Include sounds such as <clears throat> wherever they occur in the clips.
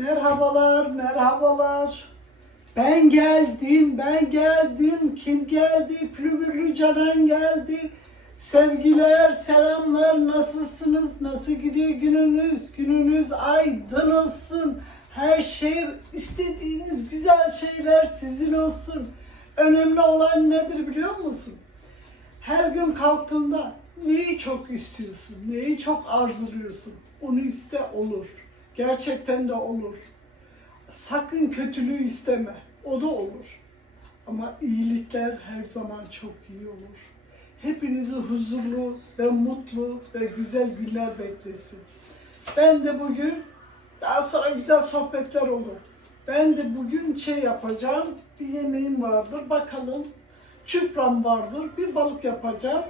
Merhabalar, merhabalar. Ben geldim, ben geldim. Kim geldi? Plümürlü Canan geldi. Sevgiler, selamlar. Nasılsınız? Nasıl gidiyor gününüz? Gününüz aydın olsun. Her şey, istediğiniz güzel şeyler sizin olsun. Önemli olan nedir biliyor musun? Her gün kalktığında neyi çok istiyorsun, neyi çok arzuluyorsun, onu iste olur. Gerçekten de olur. Sakın kötülüğü isteme, o da olur. Ama iyilikler her zaman çok iyi olur. Hepinizi huzurlu ve mutlu ve güzel günler beklesin. Ben de bugün daha sonra güzel sohbetler olur. Ben de bugün şey yapacağım. Bir yemeğim vardır. Bakalım. Çupram vardır. Bir balık yapacağım.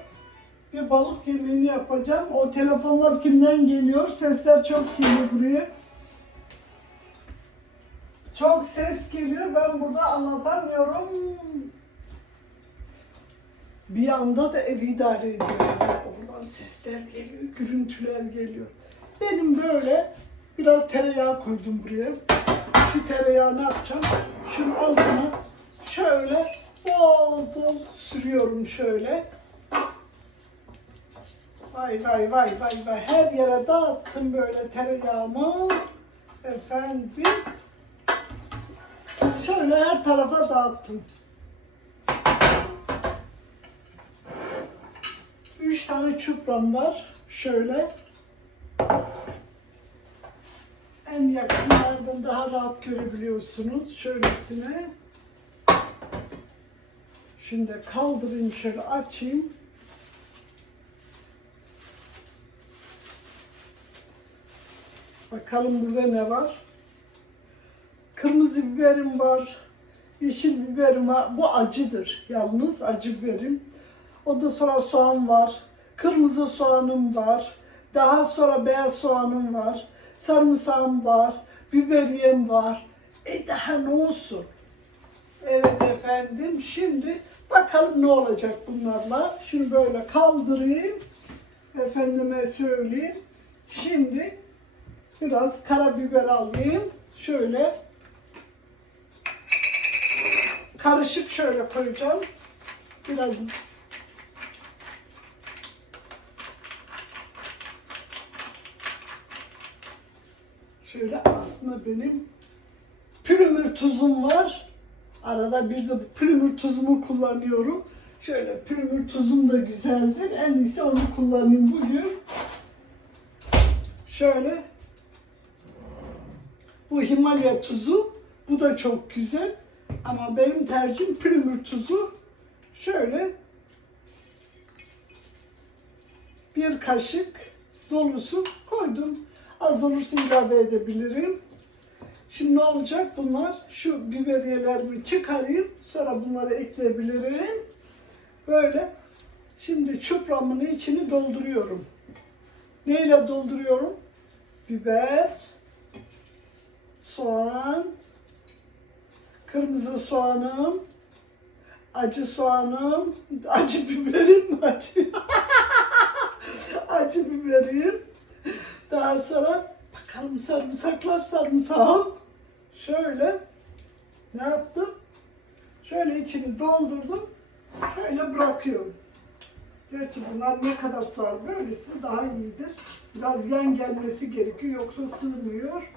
Bir balık yemeğini yapacağım. O telefonlar kimden geliyor? Sesler çok geliyor buraya. Çok ses geliyor. Ben burada anlatamıyorum. Bir anda da evi idare ediyorum. Oradan sesler geliyor, gürültüler geliyor. Benim böyle biraz tereyağı koydum buraya. Şu tereyağı ne yapacağım? Şunun altına şöyle bol bol sürüyorum şöyle. Vay vay vay vay vay. Her yere dağıttım böyle tereyağımı. Efendim. Şöyle her tarafa dağıttım. Üç tane çupram var. Şöyle. En yakınlardan daha rahat görebiliyorsunuz. Şöylesine. Şimdi kaldırayım şöyle açayım. Bakalım burada ne var? Kırmızı biberim var. Yeşil biberim var. Bu acıdır yalnız acı biberim. Ondan sonra soğan var. Kırmızı soğanım var. Daha sonra beyaz soğanım var. Sarımsağım var. Biberiyem var. E daha ne olsun? Evet efendim. Şimdi bakalım ne olacak bunlarla. Şunu böyle kaldırayım. Efendime söyleyeyim. Şimdi biraz karabiber alayım. Şöyle karışık şöyle koyacağım. Biraz Şöyle aslında benim pürümür tuzum var. Arada bir de pürümür tuzumu kullanıyorum. Şöyle pürümür tuzum da güzeldir. En iyisi onu kullanayım bugün. Şöyle bu Himalaya tuzu. Bu da çok güzel. Ama benim tercihim pürümür tuzu. Şöyle bir kaşık dolusu koydum. Az olursa ilave edebilirim. Şimdi ne olacak bunlar? Şu biberiyelerimi çıkarayım. Sonra bunları ekleyebilirim. Böyle. Şimdi çupramın içini dolduruyorum. Neyle dolduruyorum? Biber, soğan, kırmızı soğanım, acı soğanım, <laughs> acı biberim, acı, acı biberim. Daha sonra bakalım sarımsaklar sarımsağım. Şöyle ne yaptım? Şöyle içini doldurdum. Şöyle bırakıyorum. Gerçi bunlar ne kadar sar böylesi daha iyidir. Biraz yan gelmesi gerekiyor yoksa sığmıyor.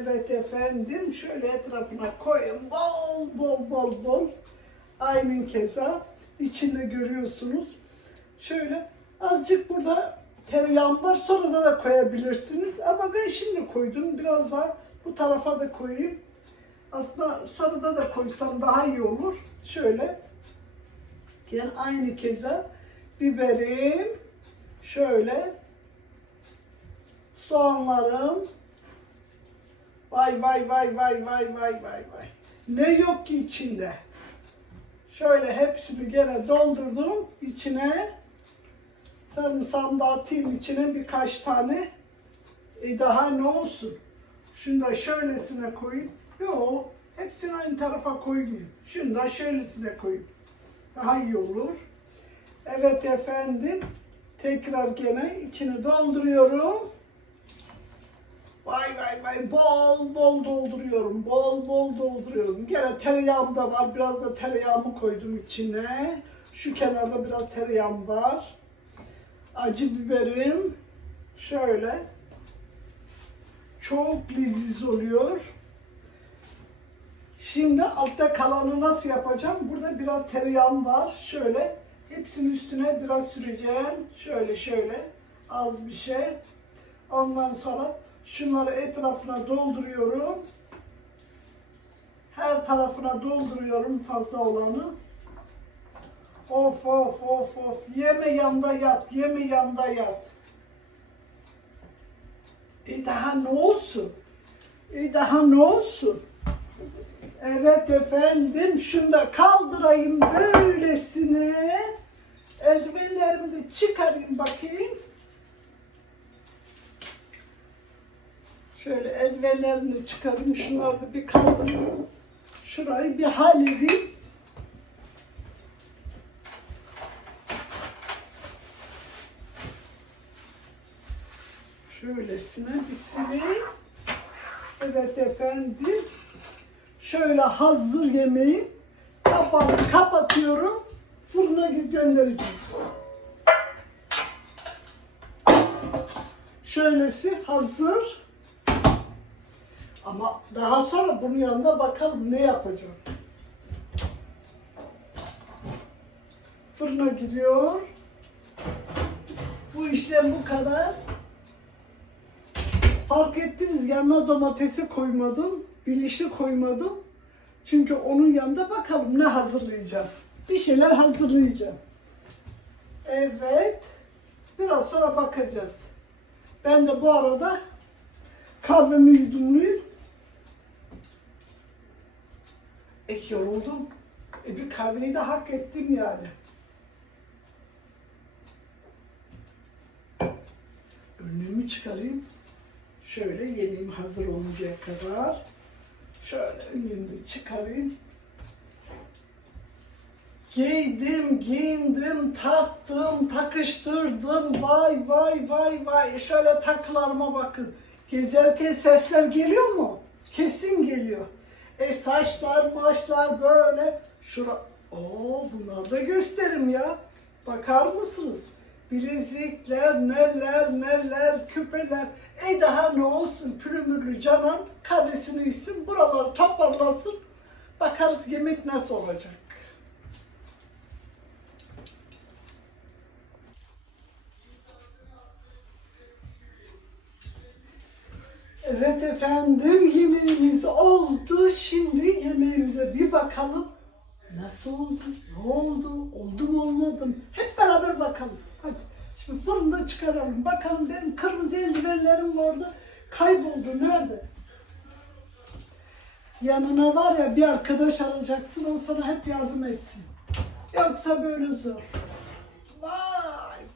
Evet efendim şöyle etrafına koyun bol bol bol bol. Aynen keza içinde görüyorsunuz. Şöyle azıcık burada tereyağım var sonra da, koyabilirsiniz. Ama ben şimdi koydum biraz daha bu tarafa da koyayım. Aslında sonra da koysam daha iyi olur. Şöyle. Gel aynı keza biberim. Şöyle. Soğanlarım. Vay vay vay vay vay vay vay vay. Ne yok ki içinde. Şöyle hepsini gene doldurdum içine. Sarımsağımı da atayım içine birkaç tane. E daha ne olsun? Şunu da şöylesine koyayım. Yok, hepsini aynı tarafa koymayayım. Şunu da şöylesine koyayım. Daha iyi olur. Evet efendim. Tekrar gene içini dolduruyorum. Vay vay vay bol bol dolduruyorum. Bol bol dolduruyorum. Gene tereyağım da var. Biraz da tereyağımı koydum içine. Şu kenarda biraz tereyağım var. Acı biberim. Şöyle. Çok leziz oluyor. Şimdi altta kalanı nasıl yapacağım? Burada biraz tereyağım var. Şöyle hepsinin üstüne biraz süreceğim. Şöyle şöyle az bir şey. Ondan sonra şunları etrafına dolduruyorum. Her tarafına dolduruyorum fazla olanı. Of of of of. Yeme yanda yat, yeme yanda yat. E daha ne olsun? E daha ne olsun? Evet efendim, şunu da kaldırayım böylesine. Eldivenlerimi de çıkarayım bakayım. Şöyle eldivenlerimi çıkarayım, şunları da bir kaldırayım. Şurayı bir halledeyim. Şöylesine bir sileyim. Evet efendim. Şöyle hazır yemeği kapağını kapatıyorum. Fırına göndereceğim. Şöylesi hazır. Ama daha sonra bunun yanında bakalım ne yapacağım. Fırına gidiyor. Bu işlem bu kadar. Fark ettiniz yanına domatesi koymadım. Bilinçli koymadım. Çünkü onun yanında bakalım ne hazırlayacağım. Bir şeyler hazırlayacağım. Evet. Biraz sonra bakacağız. Ben de bu arada kahvemi yudumlayayım. Ek yoruldum. E bir kahveyi de hak ettim yani. Önlüğümü çıkarayım. Şöyle yemeğim hazır oluncaya kadar. Şöyle önlüğümü çıkarayım. Giydim, giyindim, taktım, takıştırdım. Vay vay vay vay. Şöyle takılarıma bakın. Gezerken sesler geliyor mu? Kesin geliyor. E saçlar, maçlar böyle. Şura... Oo bunlar da gösterim ya. Bakar mısınız? Bilezikler, neler neler, küpeler. E daha ne olsun pürümürlü canan kahvesini içsin, buraları toparlasın. Bakarız yemek nasıl olacak. Evet efendim yemeğimiz oldu. Şimdi yemeğimize bir bakalım. Nasıl oldu? Ne oldu? Oldu mu olmadı mı? Hep beraber bakalım. Hadi. Şimdi fırında çıkaralım. Bakalım benim kırmızı eldivenlerim vardı. Kayboldu. Nerede? Yanına var ya bir arkadaş alacaksın. O sana hep yardım etsin. Yoksa böyle zor. Vay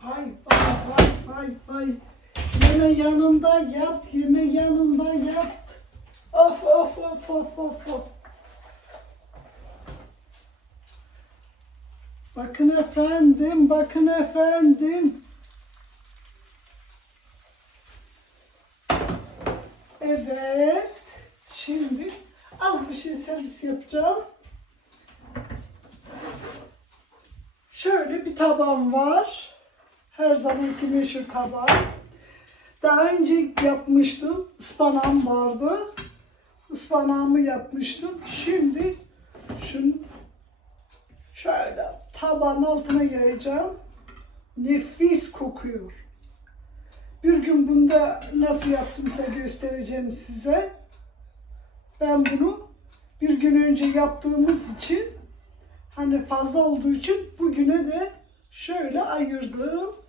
vay vay vay vay vay. Yeme yanında yat, yeme yanında yat. Of of of of of of. Bakın efendim, bakın efendim. Evet. Şimdi az bir şey servis yapacağım. Şöyle bir tabağım var. Her zamanki meşhur tabağım. Daha önce yapmıştım. Ispanağım vardı. Ispanağımı yapmıştım. Şimdi şunu şöyle tabağın altına yayacağım. Nefis kokuyor. Bir gün bunda nasıl yaptımsa göstereceğim size. Ben bunu bir gün önce yaptığımız için hani fazla olduğu için bugüne de şöyle ayırdım.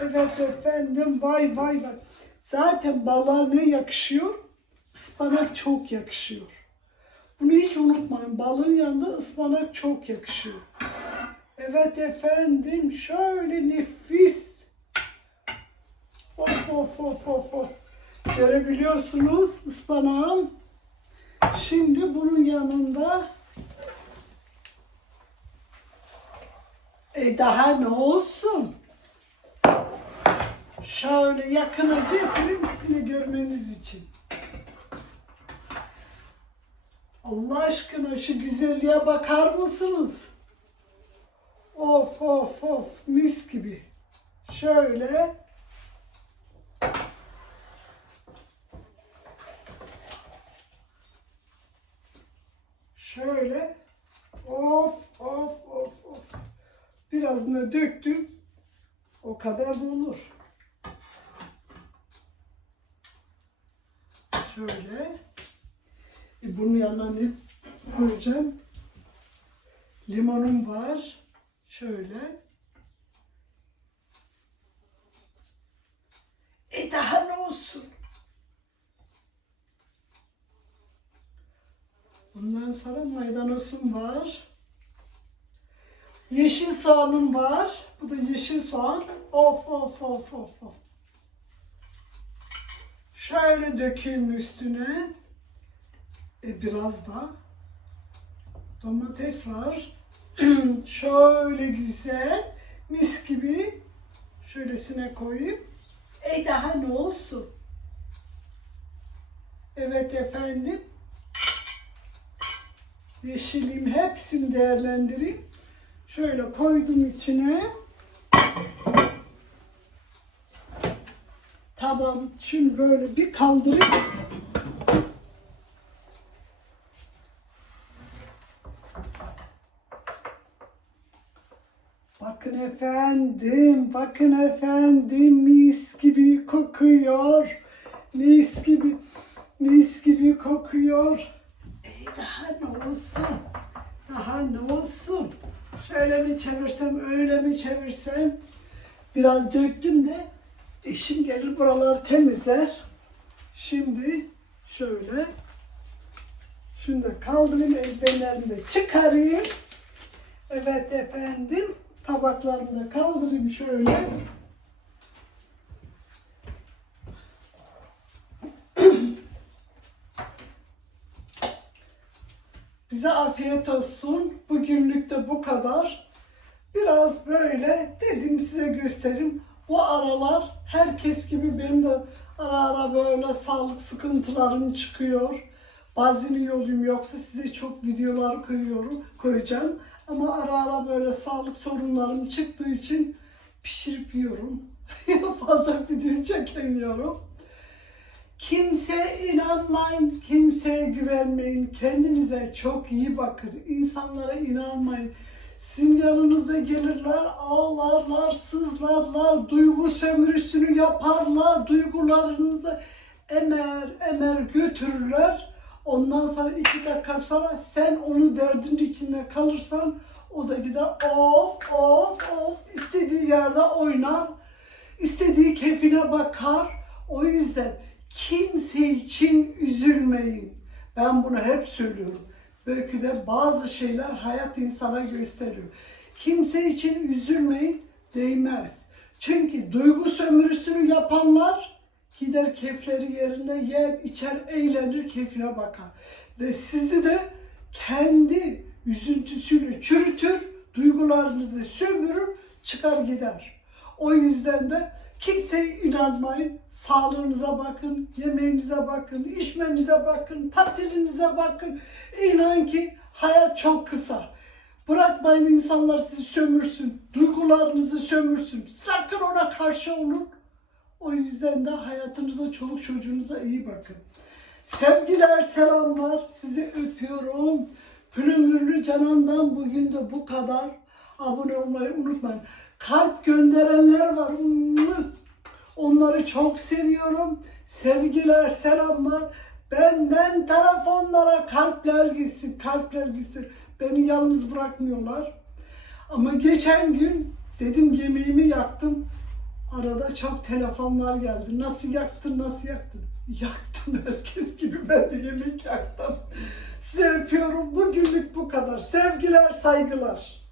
Evet efendim vay vay vay. Zaten balığa ne yakışıyor? Ispanak çok yakışıyor. Bunu hiç unutmayın. Balığın yanında ıspanak çok yakışıyor. Evet efendim şöyle nefis. Of of of of of. Görebiliyorsunuz ıspanağım. Şimdi bunun yanında e daha ne olsun? Şöyle yakına getireyim sizin de görmeniz için. Allah aşkına şu güzelliğe bakar mısınız? Of of of mis gibi. Şöyle. Şöyle. Of of of of. Birazını döktüm. O kadar da olur. Şöyle. E bunun yanına ne koyacağım? Limonum var. Şöyle. E daha ne olsun? Ondan sonra maydanozum var. Yeşil soğanım var. Bu da yeşil soğan. Of of of of of. Şöyle dökeyim üstüne. E biraz da domates var. <clears throat> Şöyle güzel mis gibi şöylesine koyayım. E daha ne olsun? Evet efendim. Yeşilim hepsini değerlendireyim. Şöyle koydum içine. Tamam. Şimdi böyle bir kaldırayım. Bakın efendim, bakın efendim mis gibi kokuyor. Mis gibi, mis gibi kokuyor. E daha ne olsun? Daha ne olsun? Şöyle mi çevirsem, öyle mi çevirsem? Biraz döktüm de eşim gelir buraları temizler. Şimdi şöyle şunu da kaldırayım, eldivenlerimi de çıkarayım. Evet efendim. Tabaklarımı da kaldırayım şöyle. <clears throat> Bize afiyet olsun. Bugünlük de bu kadar. Biraz böyle dedim size göstereyim. Bu aralar herkes gibi benim de ara ara böyle sağlık sıkıntılarım çıkıyor. Bazen iyi oluyorum yoksa size çok videolar koyuyorum, koyacağım. Ama ara ara böyle sağlık sorunlarım çıktığı için pişirip yiyorum. <laughs> Fazla video çekemiyorum. Kimseye inanmayın, kimseye güvenmeyin. Kendinize çok iyi bakın. İnsanlara inanmayın. Sizin gelirler, ağlarlar, sızlarlar, duygu sömürüsünü yaparlar, duygularınızı emer emer götürürler. Ondan sonra iki dakika sonra sen onu derdin içinde kalırsan o da gider of of of istediği yerde oynar. istediği keyfine bakar. O yüzden kimse için üzülmeyin. Ben bunu hep söylüyorum. Belki de bazı şeyler hayat insana gösteriyor. Kimse için üzülmeyin değmez. Çünkü duygu sömürüsünü yapanlar gider keyifleri yerinde yer, içer, eğlenir, keyfine bakar. Ve sizi de kendi üzüntüsüyle çürütür, duygularınızı sömürür, çıkar gider. O yüzden de kimseye inanmayın. Sağlığınıza bakın, yemeğinize bakın, içmenize bakın, tatilinize bakın. İnan ki hayat çok kısa. Bırakmayın insanlar sizi sömürsün, duygularınızı sömürsün. Sakın ona karşı olun. O yüzden de hayatınıza, çoluk çocuğunuza iyi bakın. Sevgiler, selamlar. Sizi öpüyorum. Pülümürlü Canan'dan bugün de bu kadar. Abone olmayı unutmayın. Kalp gönderenler var. Onları çok seviyorum. Sevgiler, selamlar. Benden telefonlara kalpler gitsin, kalpler gitsin. Beni yalnız bırakmıyorlar. Ama geçen gün dedim yemeğimi yaktım. Arada çok telefonlar geldi. Nasıl yaktın, nasıl yaktın? Yaktım herkes gibi ben de yemek yaktım. Size öpüyorum. Bugünlük bu kadar. Sevgiler, saygılar.